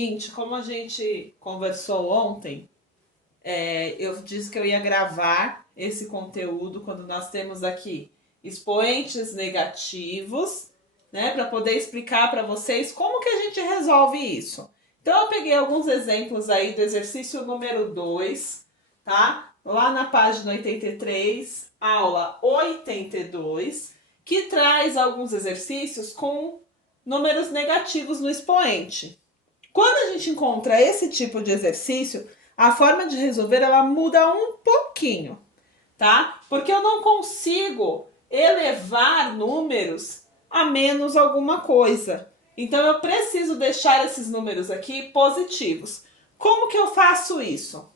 seguinte, como a gente conversou ontem, eu disse que eu ia gravar esse conteúdo quando nós temos aqui expoentes negativos, né, para poder explicar para vocês como que a gente resolve isso. Então eu peguei alguns exemplos aí do exercício número 2, tá? Lá na página 83, aula 82, que traz alguns exercícios com números negativos no expoente. Quando a gente encontra esse tipo de exercício, a forma de resolver ela muda um pouquinho, tá? Porque eu não consigo elevar números a menos alguma coisa. Então eu preciso deixar esses números aqui positivos. Como que eu faço isso?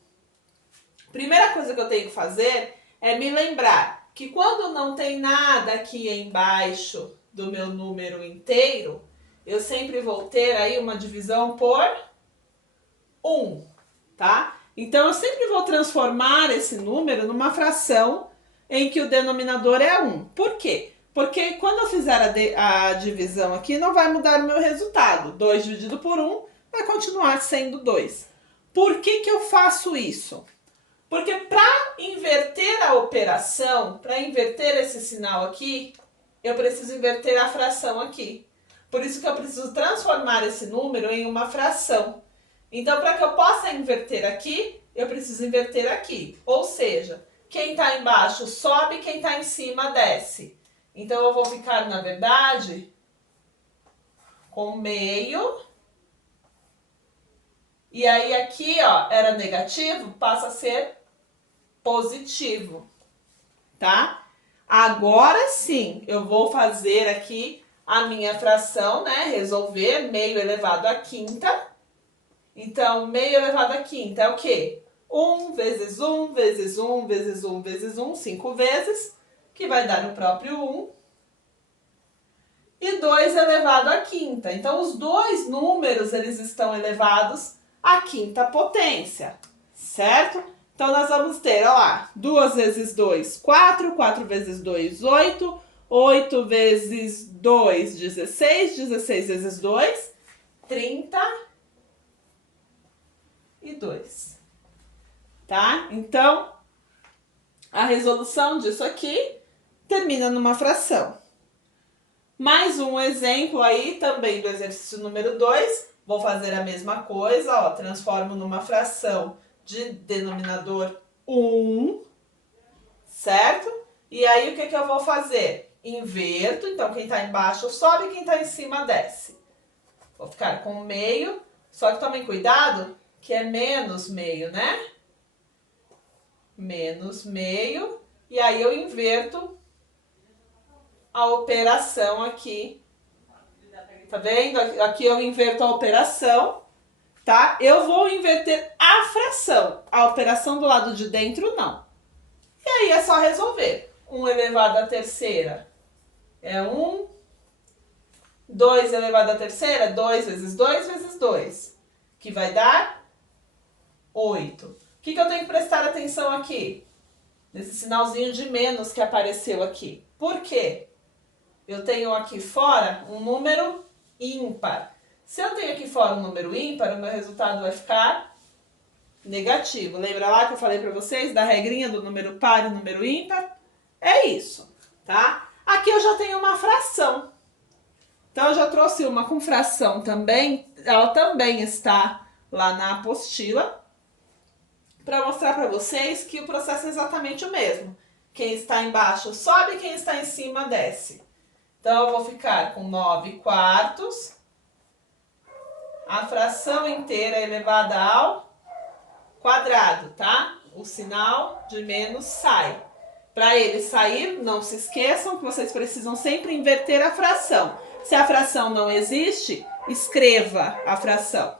Primeira coisa que eu tenho que fazer é me lembrar que quando não tem nada aqui embaixo do meu número inteiro, eu sempre vou ter aí uma divisão por 1, tá? Então eu sempre vou transformar esse número numa fração em que o denominador é 1. Por quê? Porque quando eu fizer a divisão aqui, não vai mudar o meu resultado. 2 dividido por 1 vai continuar sendo 2. Por que que eu faço isso? Porque para inverter a operação, para inverter esse sinal aqui, eu preciso inverter a fração aqui. Por isso que eu preciso transformar esse número em uma fração. Então, para que eu possa inverter aqui, eu preciso inverter aqui. Ou seja, quem está embaixo sobe, quem está em cima desce. Então, eu vou ficar, na verdade, com meio. E aí aqui, ó, era negativo, passa a ser positivo, tá? Agora sim, eu vou fazer aqui a minha fração, né? Resolver meio elevado à quinta. Então, meio elevado à quinta é o quê? 1 vezes 1 vezes 1 vezes 1 vezes 1, 5 vezes, que vai dar o próprio 1. E 2 elevado à quinta. Então, os dois números, eles estão elevados à quinta potência, certo? Então, nós vamos ter, olha lá, 2 vezes 2, 4, 4 vezes 2, 8, 8 vezes 2, 16, 16 vezes 2, 32, tá? Então, a resolução disso aqui termina numa fração. Mais um exemplo aí também do exercício número 2. Vou fazer a mesma coisa, ó, transformo numa fração de denominador 1, certo? E aí o que que eu vou fazer? Inverto, então quem está embaixo sobe, quem está em cima desce. Vou ficar com meio, só que tomem cuidado que é menos meio, né? Menos meio, e aí eu inverto a operação aqui. Tá vendo? Aqui eu inverto a operação, tá? Eu vou inverter a fração. A operação do lado de dentro, não. E aí é só resolver. 1 elevado à terceira é 1. 2 elevado à terceira, 2 vezes 2 vezes 2. Que vai dar 8. O que eu tenho que prestar atenção aqui? Nesse sinalzinho de menos que apareceu aqui. Por quê? Eu tenho aqui fora um número ímpar. Se eu tenho aqui fora um número ímpar, o meu resultado vai ficar negativo. Lembra lá que eu falei para vocês da regrinha do número par e número ímpar? É isso, tá? Aqui eu já tenho uma fração. Então eu já trouxe uma com fração também. Ela também está lá na apostila, para mostrar para vocês que o processo é exatamente o mesmo. Quem está embaixo sobe, quem está em cima desce. Então, eu vou ficar com 9 quartos. A fração inteira elevada ao quadrado, tá? O sinal de menos sai. Para ele sair, não se esqueçam que vocês precisam sempre inverter a fração. Se a fração não existe, escreva a fração.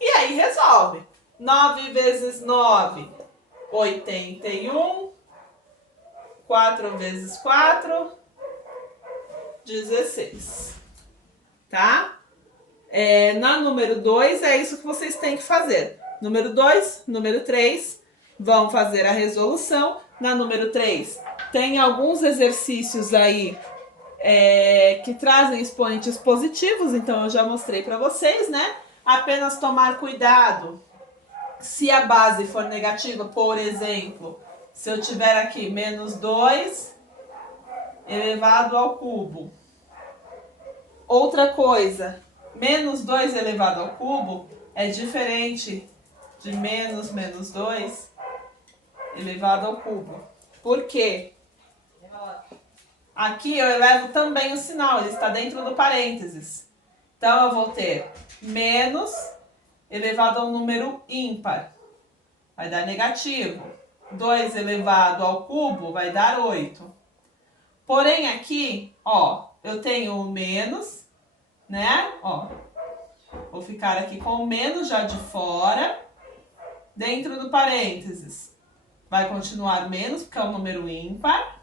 E aí resolve. 9 vezes 9, 81. 4 vezes 4, 16. Tá? Na número 2 é isso que vocês têm que fazer. Número 2, número 3, vão fazer a resolução. Na número 3, tem alguns exercícios aí que trazem expoentes positivos, então eu já mostrei para vocês, né? Apenas tomar cuidado se a base for negativa, por exemplo, se eu tiver aqui menos 2 elevado ao cubo. Outra coisa, menos 2 elevado ao cubo é diferente de menos 2 elevado ao cubo. Por quê? Aqui eu elevo também o sinal, ele está dentro do parênteses. Então eu vou ter menos elevado ao número ímpar, vai dar negativo. 2 elevado ao cubo vai dar 8. Porém aqui, ó, eu tenho o menos, né? Ó, vou ficar aqui com o menos já de fora, dentro do parênteses. Vai continuar menos, porque é um número ímpar.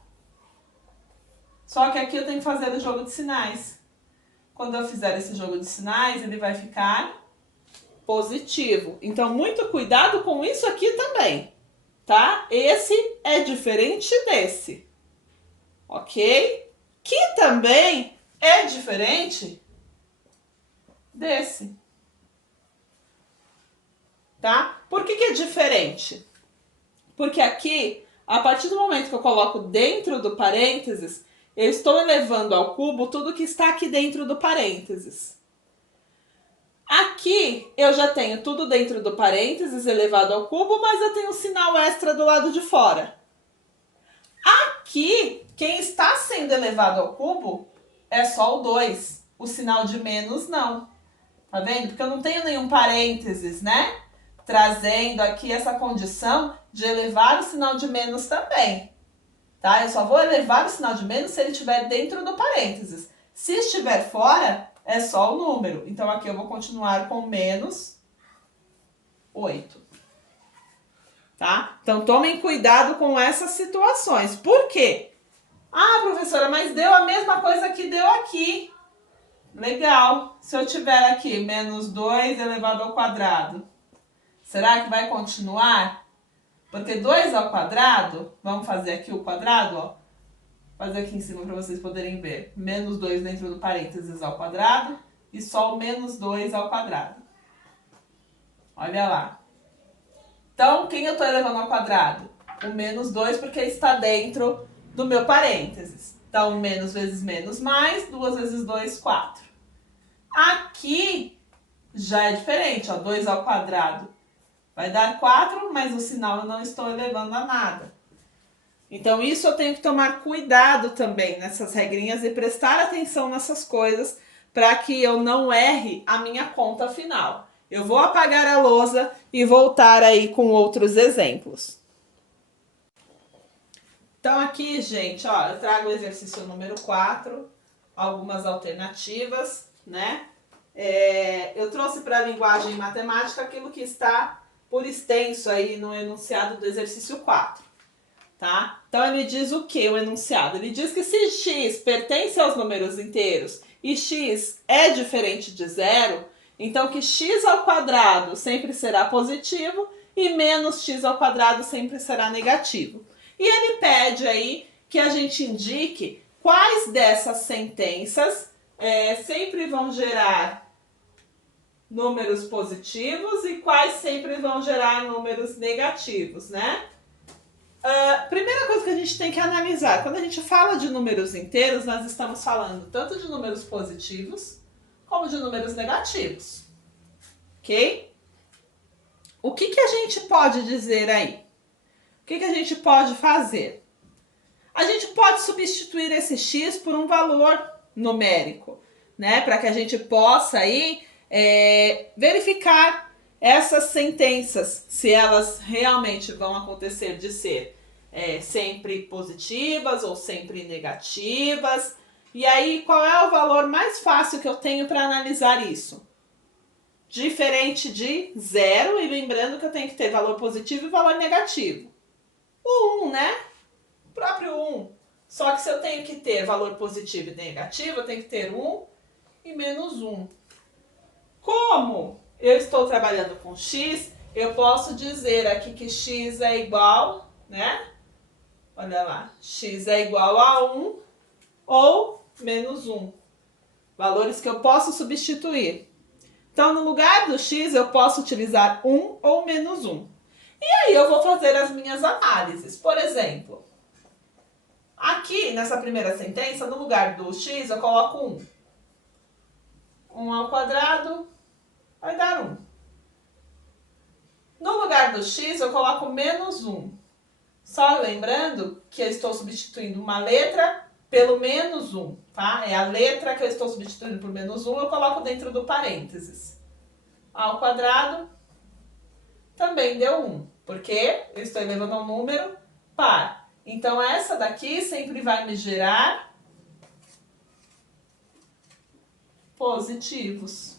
Só que aqui eu tenho que fazer o jogo de sinais. Quando eu fizer esse jogo de sinais, ele vai ficar positivo. Então, muito cuidado com isso aqui também, tá? Esse é diferente desse, ok? Que também é diferente desse, tá? Por que é diferente? Porque aqui, a partir do momento que eu coloco dentro do parênteses, eu estou elevando ao cubo tudo que está aqui dentro do parênteses. Aqui eu já tenho tudo dentro do parênteses elevado ao cubo, mas eu tenho um sinal extra do lado de fora. Aqui, quem está sendo elevado ao cubo é só o 2. O sinal de menos não. Tá vendo? Porque eu não tenho nenhum parênteses, né? Trazendo aqui essa condição de elevar o sinal de menos também. Tá? Eu só vou elevar o sinal de menos se ele estiver dentro do parênteses. Se estiver fora, é só o número. Então, aqui eu vou continuar com menos 8. Tá? Então, tomem cuidado com essas situações. Por quê? Ah, professora, mas deu a mesma coisa que deu aqui. Legal. Se eu tiver aqui menos 2 elevado ao quadrado, será que vai continuar? Porque 2 ao quadrado, vamos fazer aqui o quadrado, ó. Fazer aqui em cima para vocês poderem ver. Menos 2 dentro do parênteses ao quadrado e só o menos 2 ao quadrado. Olha lá. Então, quem eu estou elevando ao quadrado? O menos 2, porque está dentro do meu parênteses. Então, menos vezes menos mais, 2 vezes 2, 4. Aqui já é diferente, ó. 2 ao quadrado vai dar 4, mas o sinal eu não estou elevando a nada. Então, isso eu tenho que tomar cuidado também nessas regrinhas e prestar atenção nessas coisas para que eu não erre a minha conta final. Eu vou apagar a lousa e voltar aí com outros exemplos. Então, aqui, gente, ó, eu trago o exercício número 4, algumas alternativas, né? Eu trouxe para a linguagem matemática aquilo que está por extenso aí no enunciado do exercício 4. Tá? Então ele diz o que o enunciado? Ele diz que se x pertence aos números inteiros e x é diferente de zero, então que x ao quadrado sempre será positivo e menos x ao quadrado sempre será negativo. E ele pede aí que a gente indique quais dessas sentenças sempre vão gerar números positivos e quais sempre vão gerar números negativos, né? Primeira coisa que a gente tem que analisar, quando a gente fala de números inteiros, nós estamos falando tanto de números positivos como de números negativos, ok? O que a gente pode dizer aí? O que a gente pode fazer? A gente pode substituir esse x por um valor numérico, né? Para que a gente possa aí verificar essas sentenças, se elas realmente vão acontecer de ser sempre positivas ou sempre negativas. E aí, qual é o valor mais fácil que eu tenho para analisar isso? Diferente de zero, e lembrando que eu tenho que ter valor positivo e valor negativo. O 1, né? O próprio 1. Só que se eu tenho que ter valor positivo e negativo, eu tenho que ter 1 e menos 1. Como eu estou trabalhando com x, eu posso dizer aqui que x é igual, né? Olha lá, x é igual a 1 ou menos 1. Valores que eu posso substituir. Então, no lugar do x, eu posso utilizar 1 ou menos 1. E aí eu vou fazer as minhas análises. Por exemplo, aqui nessa primeira sentença, no lugar do x, eu coloco 1. 1 ao quadrado vai dar 1. No lugar do x, eu coloco menos 1. Só lembrando que eu estou substituindo uma letra pelo menos 1, tá? É a letra que eu estou substituindo por menos 1, eu coloco dentro do parênteses. Ao quadrado também deu 1, porque eu estou elevando um número par. Então, essa daqui sempre vai me gerar positivos.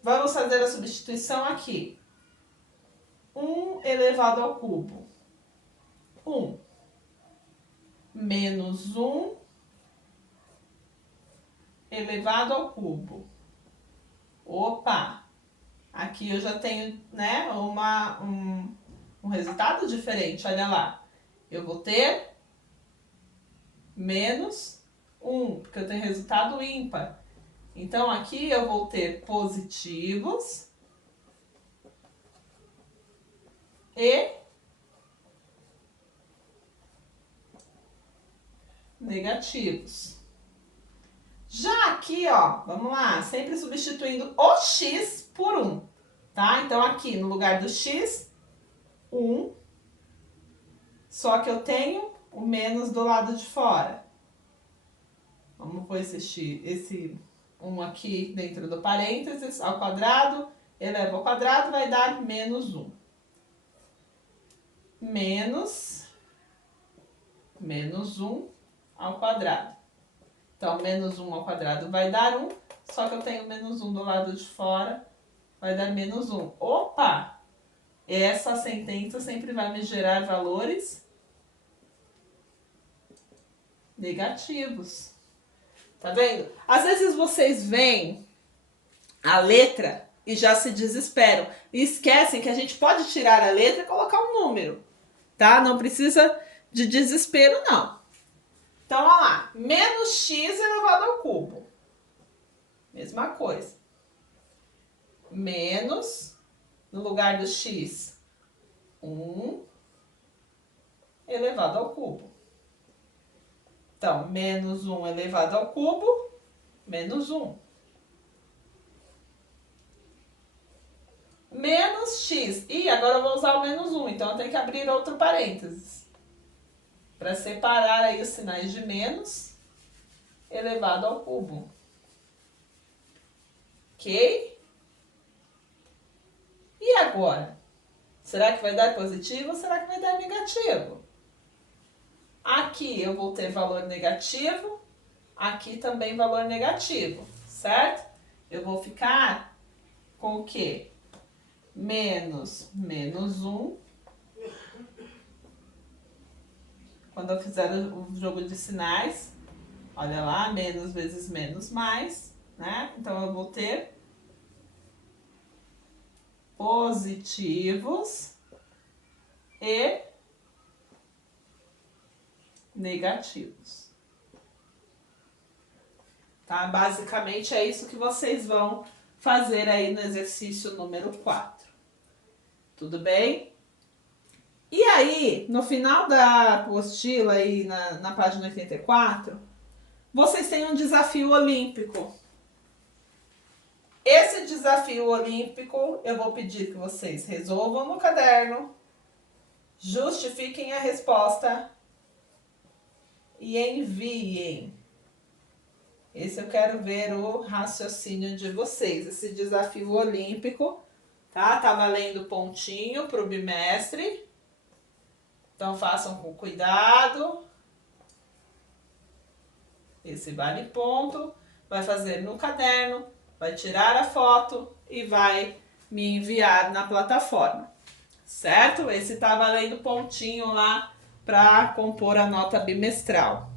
Vamos fazer a substituição aqui. 1 elevado ao cubo. 1. Menos 1 elevado ao cubo. Opa! Aqui eu já tenho, né, um resultado diferente, olha lá. Eu vou ter menos 1, porque eu tenho resultado ímpar. Então, aqui eu vou ter positivos e negativos. Já aqui, ó, vamos lá, sempre substituindo o x por 1, tá? Então, aqui no lugar do x, 1, só que eu tenho o menos do lado de fora. Vamos pôr esse 1 aqui dentro do parênteses, ao quadrado, eleva ao quadrado, vai dar menos 1. Menos 1 ao quadrado. Então, menos 1 ao quadrado vai dar 1, só que eu tenho menos 1 do lado de fora, vai dar menos 1. Opa! Essa sentença sempre vai me gerar valores negativos. Tá vendo? Às vezes vocês veem a letra e já se desesperam. E esquecem que a gente pode tirar a letra e colocar um número, tá? Não precisa de desespero, não. Então, olha lá. Menos x elevado ao cubo. Mesma coisa. Menos, no lugar do x, 1 elevado ao cubo. Então, menos 1 elevado ao cubo, menos 1. Menos x. E agora eu vou usar o menos 1, então eu tenho que abrir outro parênteses. Para separar aí os sinais de menos elevado ao cubo. Ok? E agora? Será que vai dar positivo ou será que vai dar negativo? Aqui eu vou ter valor negativo, aqui também valor negativo, certo? Eu vou ficar com o quê? Menos 1. Quando eu fizer o jogo de sinais, olha lá, menos vezes menos mais, né? Então, eu vou ter positivos e negativos. Tá? Basicamente é isso que vocês vão fazer aí no exercício número 4. Tudo bem? E aí, no final da apostila, aí na página 84, vocês têm um desafio olímpico. Esse desafio olímpico, eu vou pedir que vocês resolvam no caderno, justifiquem a resposta e enviem. Esse eu quero ver o raciocínio de vocês. Esse desafio olímpico, tá? Tá valendo pontinho para o bimestre. Então, façam com cuidado. Esse vale ponto. Vai fazer no caderno, vai tirar a foto e vai me enviar na plataforma. Certo? Esse tá valendo pontinho lá para compor a nota bimestral.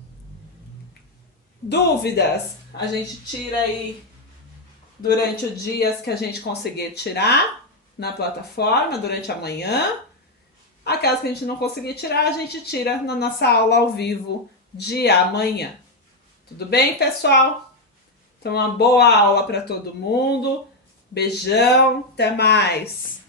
Dúvidas? A gente tira aí durante o dia que a gente conseguir tirar na plataforma, durante a manhã. Aquelas que a gente não conseguir tirar, a gente tira na nossa aula ao vivo de amanhã. Tudo bem, pessoal? Então, uma boa aula para todo mundo. Beijão, até mais.